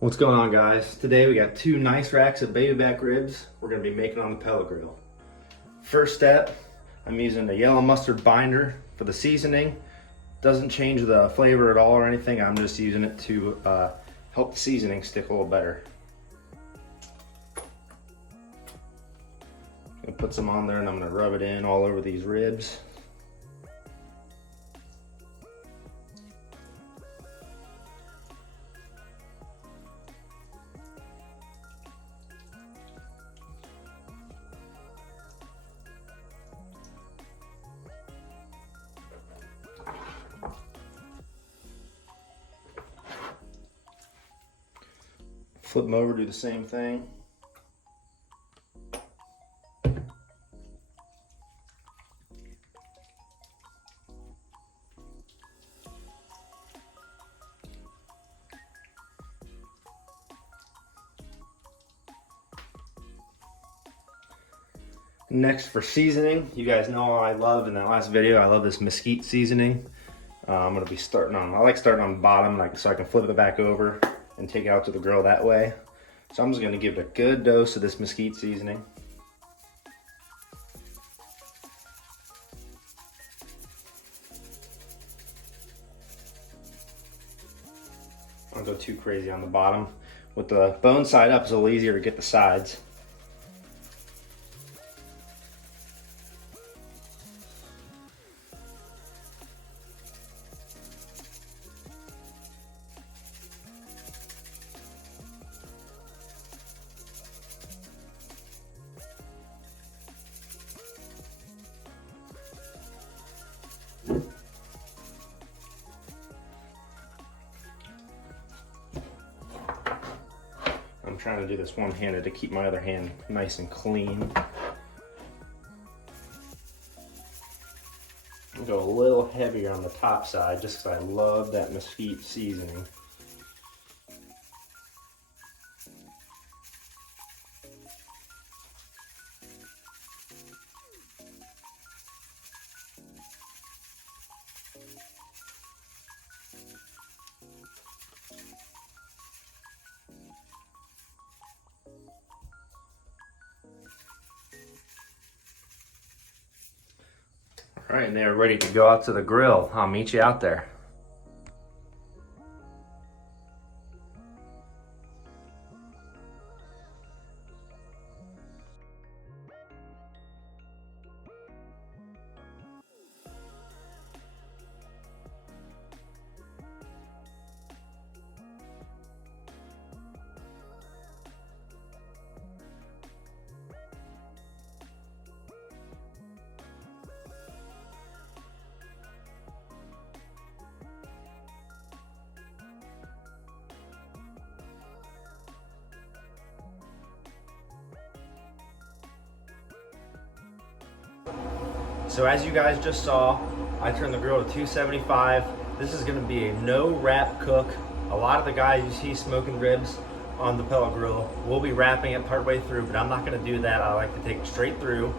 What's going on, guys? Today we got two nice racks of Babyback ribs we're going to be making on the pellet grill. First step, I'm using the yellow mustard binder for the seasoning. Doesn't change the flavor at all or anything. I'm just using it to help the seasoning stick a little better. I'm going to put some on there and I'm going to rub it in all over these ribs. Flip them over, do the same thing. Next, for seasoning, you guys know I love in that last video, I love this mesquite seasoning. I'm gonna be starting on, I like starting on the bottom, so I can flip it back over and take it out to the grill that way. So I'm just gonna give it a good dose of this mesquite seasoning. I don't go too crazy on the bottom. With the bone side up, it's a little easier to get the sides. I'm trying to do this one-handed to keep my other hand nice and clean. I'll go a little heavier on the top side just because I love that mesquite seasoning. All right, and they're ready to go out to the grill. I'll meet you out there. So as you guys just saw, I turned the grill to 275. This is gonna be a no wrap cook. A lot of the guys you see smoking ribs on the pellet grill will be wrapping it partway through, but I'm not gonna do that. I like to take it straight through.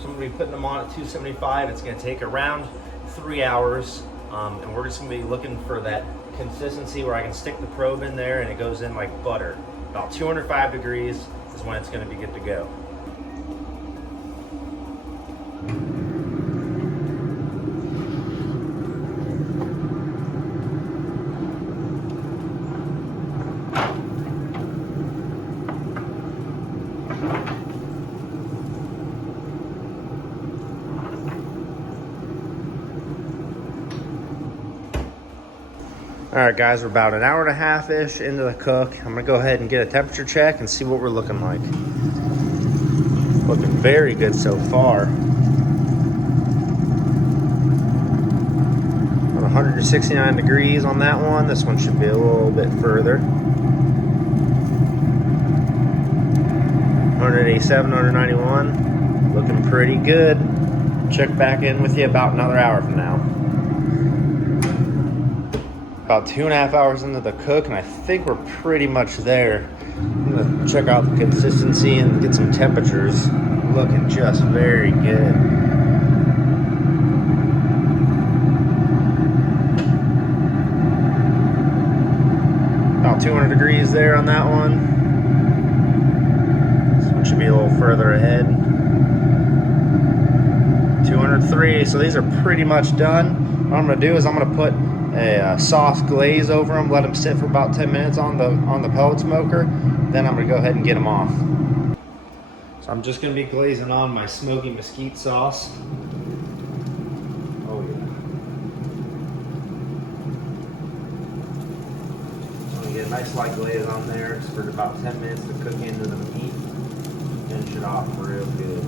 So I'm gonna be putting them on at 275. It's gonna take around 3 hours. And we're just gonna be looking for that consistency where I can stick the probe in there and it goes in like butter. About 205 degrees is when it's gonna be good to go. All right, guys, we're about an hour and a half-ish into the cook. I'm gonna go ahead and get a temperature check and see what we're looking like. Looking very good so far. On 169 degrees on that one. This one should be a little bit further. 187, 191. Looking pretty good. Check back in with you about another hour from now. About 2.5 hours into the cook, and I think we're pretty much there. I'm gonna check out the consistency and get some temperatures. Looking just very good. About 200 degrees there on that one. This one should be a little further ahead. 203, so these are pretty much done. What I'm gonna do is I'm gonna put a sauce glaze over them, let them sit for about 10 minutes on the pellet smoker. Then I'm gonna go ahead and get them off. So I'm just gonna be glazing on my smoky mesquite sauce. Oh yeah. So I'm gonna get a nice light glaze on there just for about 10 minutes to cook into the meat. Finish it off real good.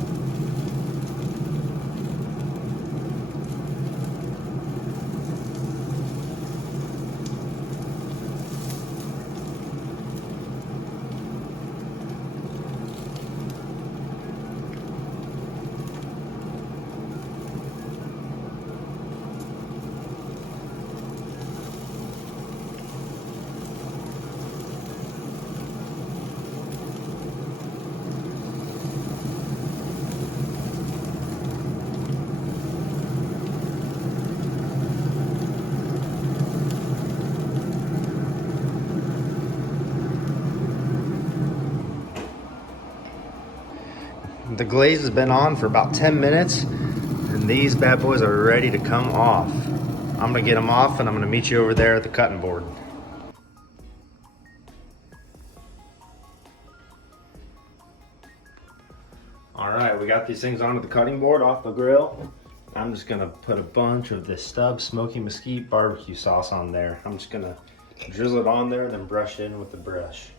The glaze has been on for about 10 minutes and these bad boys are ready to come off. I'm gonna get them off and I'm gonna meet you over there at the cutting board. All right, we got these things onto the cutting board off the grill. I'm just gonna put a bunch of this Stubbs smoky mesquite barbecue sauce on there. I'm just gonna drizzle it on there, then brush it in with the brush.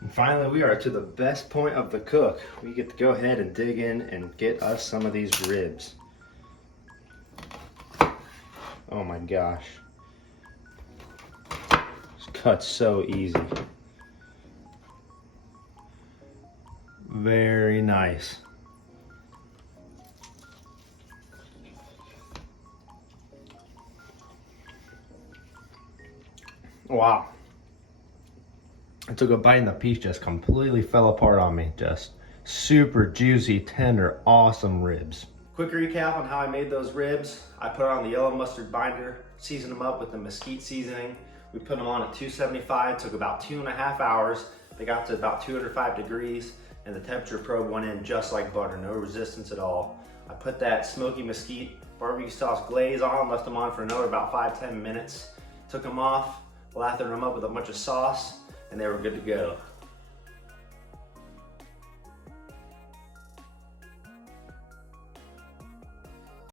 And finally, we are to the best point of the cook. We get to go ahead and dig in and get us some of these ribs. Oh my gosh. It's cut so easy. Very nice. Wow. I took a bite and the piece just completely fell apart on me. Just super juicy, tender, awesome ribs. Quick recap on how I made those ribs. I put on the yellow mustard binder, seasoned them up with the mesquite seasoning. We put them on at 275, took about 2.5 hours. They got to about 205 degrees and the temperature probe went in just like butter, no resistance at all. I put that smoky mesquite barbecue sauce glaze on, left them on for another about 5-10 minutes. Took them off, lathered them up with a bunch of sauce, and they were good to go.